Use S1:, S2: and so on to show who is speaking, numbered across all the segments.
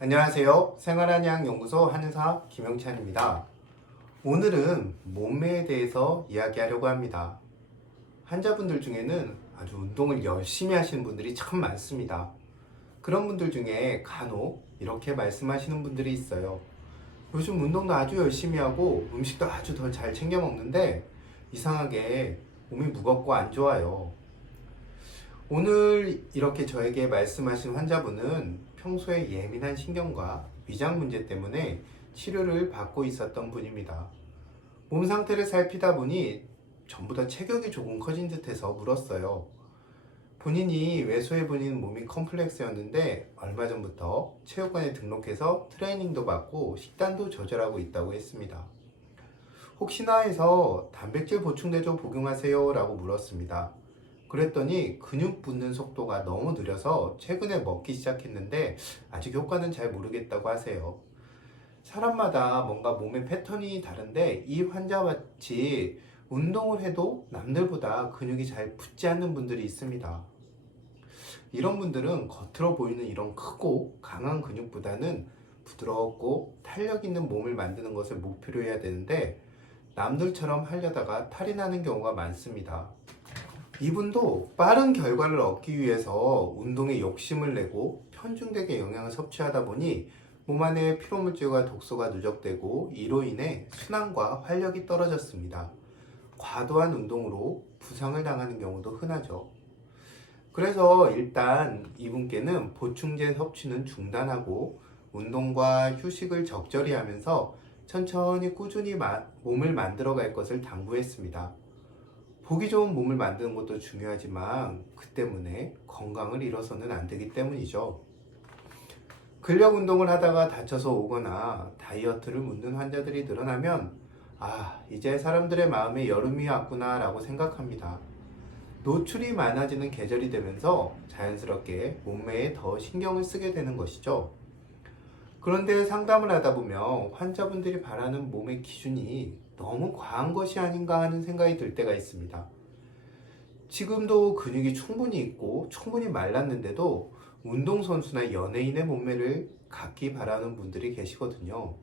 S1: 안녕하세요. 생활한의학연구소 한의사 김영찬입니다. 오늘은 몸매에 대해서 이야기하려고 합니다. 환자분들 중에는 아주 운동을 열심히 하시는 분들이 참 많습니다. 그런 분들 중에 간혹 이렇게 말씀하시는 분들이 있어요. 요즘 운동도 아주 열심히 하고 음식도 아주 더 잘 챙겨 먹는데 이상하게 몸이 무겁고 안 좋아요. 오늘 이렇게 저에게 말씀하신 환자분은 평소에 예민한 신경과 위장 문제 때문에 치료를 받고 있었던 분입니다. 몸 상태를 살피다 보니 전부 다 체격이 조금 커진 듯해서 물었어요. 본인이 외소해 보이는 몸이 컴플렉스였는데 얼마 전부터 체육관에 등록해서 트레이닝도 받고 식단도 조절하고 있다고 했습니다. 혹시나 해서 단백질 보충제조 복용하세요? 라고 물었습니다. 그랬더니 근육 붙는 속도가 너무 느려서 최근에 먹기 시작했는데 아직 효과는 잘 모르겠다고 하세요. 사람마다 뭔가 몸의 패턴이 다른데 이 환자와 같이 운동을 해도 남들보다 근육이 잘 붙지 않는 분들이 있습니다. 이런 분들은 겉으로 보이는 이런 크고 강한 근육보다는 부드럽고 탄력 있는 몸을 만드는 것을 목표로 해야 되는데 남들처럼 하려다가 탈이 나는 경우가 많습니다. 이분도 빠른 결과를 얻기 위해서 운동에 욕심을 내고 편중되게 영양을 섭취하다 보니 몸 안에 피로물질과 독소가 누적되고 이로 인해 순환과 활력이 떨어졌습니다. 과도한 운동으로 부상을 당하는 경우도 흔하죠. 그래서 일단 이분께는 보충제 섭취는 중단하고 운동과 휴식을 적절히 하면서 천천히 꾸준히 마- 몸을 만들어 갈 것을 당부했습니다. 보기 좋은 몸을 만드는 것도 중요하지만 그 때문에 건강을 잃어서는 안 되기 때문이죠. 근력 운동을 하다가 다쳐서 오거나 다이어트를 묻는 환자들이 늘어나면 아, 이제 사람들의 마음에 여름이 왔구나 라고 생각합니다. 노출이 많아지는 계절이 되면서 자연스럽게 몸매에 더 신경을 쓰게 되는 것이죠. 그런데 상담을 하다 보면 환자분들이 바라는 몸의 기준이 너무 과한 것이 아닌가 하는 생각이 들 때가 있습니다. 지금도 근육이 충분히 있고 충분히 말랐는데도 운동선수나 연예인의 몸매를 갖기 바라는 분들이 계시거든요.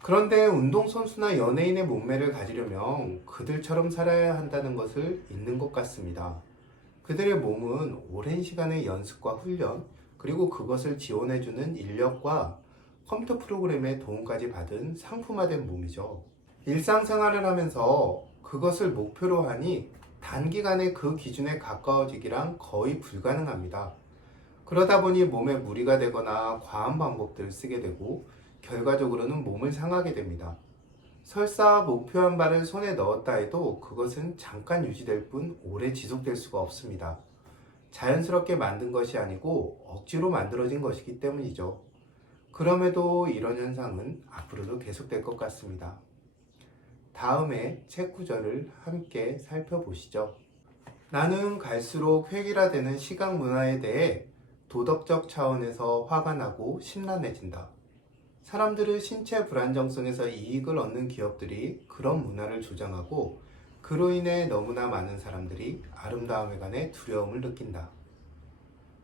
S1: 그런데 운동선수나 연예인의 몸매를 가지려면 그들처럼 살아야 한다는 것을 잊는 것 같습니다. 그들의 몸은 오랜 시간의 연습과 훈련, 그리고 그것을 지원해주는 인력과 컴퓨터 프로그램의 도움까지 받은 상품화된 몸이죠. 일상생활을 하면서 그것을 목표로 하니 단기간에 그 기준에 가까워지기란 거의 불가능합니다. 그러다 보니 몸에 무리가 되거나 과한 방법들을 쓰게 되고 결과적으로는 몸을 상하게 됩니다. 설사 목표한 바를 손에 넣었다 해도 그것은 잠깐 유지될 뿐 오래 지속될 수가 없습니다. 자연스럽게 만든 것이 아니고 억지로 만들어진 것이기 때문이죠. 그럼에도 이런 현상은 앞으로도 계속될 것 같습니다. 다음에 책 구절을 함께 살펴보시죠. 나는 갈수록 획일화되는 시각 문화에 대해 도덕적 차원에서 화가 나고 심란해진다. 사람들은 신체 불안정성에서 이익을 얻는 기업들이 그런 문화를 조장하고 그로 인해 너무나 많은 사람들이 아름다움에 관해 두려움을 느낀다.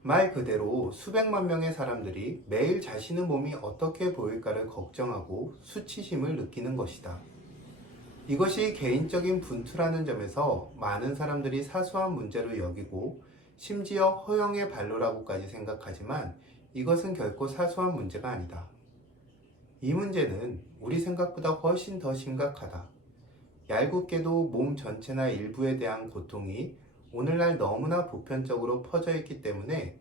S1: 말 그대로 수백만 명의 사람들이 매일 자신의 몸이 어떻게 보일까를 걱정하고 수치심을 느끼는 것이다. 이것이 개인적인 분투라는 점에서 많은 사람들이 사소한 문제로 여기고 심지어 허영의 발로라고까지 생각하지만 이것은 결코 사소한 문제가 아니다. 이 문제는 우리 생각보다 훨씬 더 심각하다. 얄궂게도 몸 전체나 일부에 대한 고통이 오늘날 너무나 보편적으로 퍼져 있기 때문에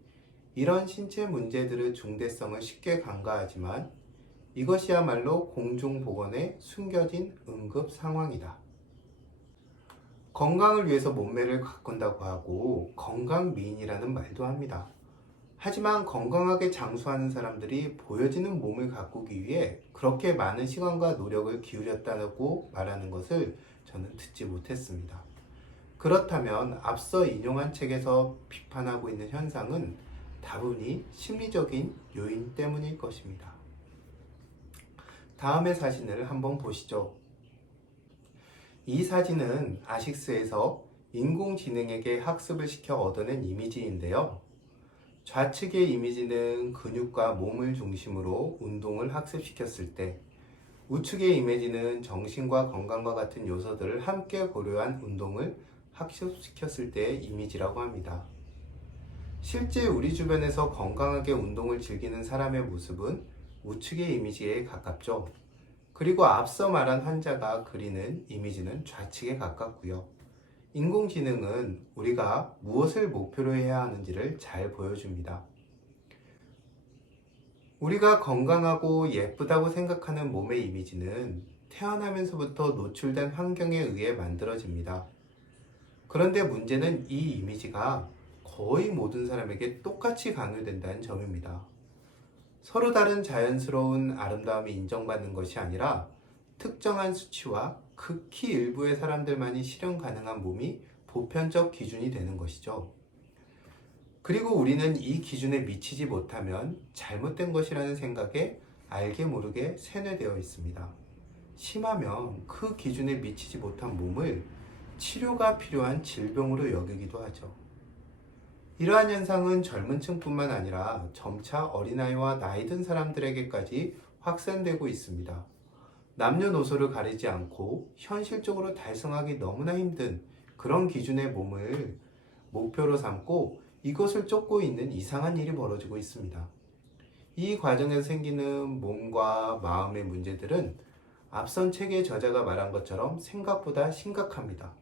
S1: 이런 신체 문제들의 중대성을 쉽게 간과하지만 이것이야말로 공중보건에 숨겨진 응급 상황이다. 건강을 위해서 몸매를 가꾼다고 하고 건강미인이라는 말도 합니다. 하지만 건강하게 장수하는 사람들이 보여지는 몸을 가꾸기 위해 그렇게 많은 시간과 노력을 기울였다고 말하는 것을 저는 듣지 못했습니다. 그렇다면 앞서 인용한 책에서 비판하고 있는 현상은 다분히 심리적인 요인 때문일 것입니다. 다음의 사진을 한번 보시죠. 이 사진은 아식스에서 인공지능에게 학습을 시켜 얻어낸 이미지인데요. 좌측의 이미지는 근육과 몸을 중심으로 운동을 학습시켰을 때, 우측의 이미지는 정신과 건강과 같은 요소들을 함께 고려한 운동을 학습시켰을 때의 이미지라고 합니다. 실제 우리 주변에서 건강하게 운동을 즐기는 사람의 모습은 우측의 이미지에 가깝죠. 그리고 앞서 말한 환자가 그리는 이미지는 좌측에 가깝고요. 인공지능은 우리가 무엇을 목표로 해야 하는지를 잘 보여줍니다. 우리가 건강하고 예쁘다고 생각하는 몸의 이미지는 태어나면서부터 노출된 환경에 의해 만들어집니다. 그런데 문제는 이 이미지가 거의 모든 사람에게 똑같이 강요된다는 점입니다. 서로 다른 자연스러운 아름다움이 인정받는 것이 아니라 특정한 수치와 극히 일부의 사람들만이 실현 가능한 몸이 보편적 기준이 되는 것이죠. 그리고 우리는 이 기준에 미치지 못하면 잘못된 것이라는 생각에 알게 모르게 세뇌되어 있습니다. 심하면 그 기준에 미치지 못한 몸을 치료가 필요한 질병으로 여기기도 하죠. 이러한 현상은 젊은 층뿐만 아니라 점차 어린아이와 나이 든 사람들에게까지 확산되고 있습니다. 남녀노소를 가리지 않고 현실적으로 달성하기 너무나 힘든 그런 기준의 몸을 목표로 삼고 이것을 쫓고 있는 이상한 일이 벌어지고 있습니다. 이 과정에서 생기는 몸과 마음의 문제들은 앞선 책의 저자가 말한 것처럼 생각보다 심각합니다.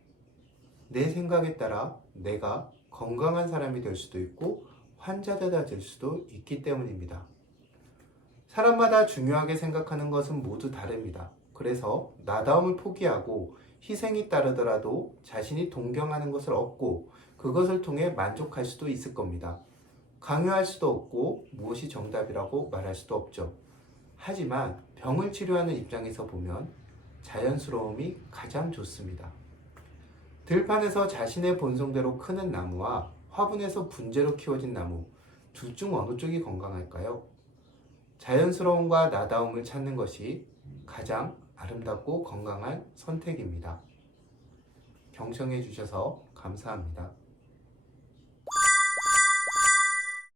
S1: 내 생각에 따라 내가 건강한 사람이 될 수도 있고 환자되다 될 수도 있기 때문입니다. 사람마다 중요하게 생각하는 것은 모두 다릅니다. 그래서 나다움을 포기하고 희생이 따르더라도 자신이 동경하는 것을 얻고 그것을 통해 만족할 수도 있을 겁니다. 강요할 수도 없고 무엇이 정답이라고 말할 수도 없죠. 하지만 병을 치료하는 입장에서 보면 자연스러움이 가장 좋습니다. 들판에서 자신의 본성대로 크는 나무와 화분에서 분재로 키워진 나무, 둘 중 어느 쪽이 건강할까요? 자연스러움과 나다움을 찾는 것이 가장 아름답고 건강한 선택입니다. 경청해 주셔서 감사합니다.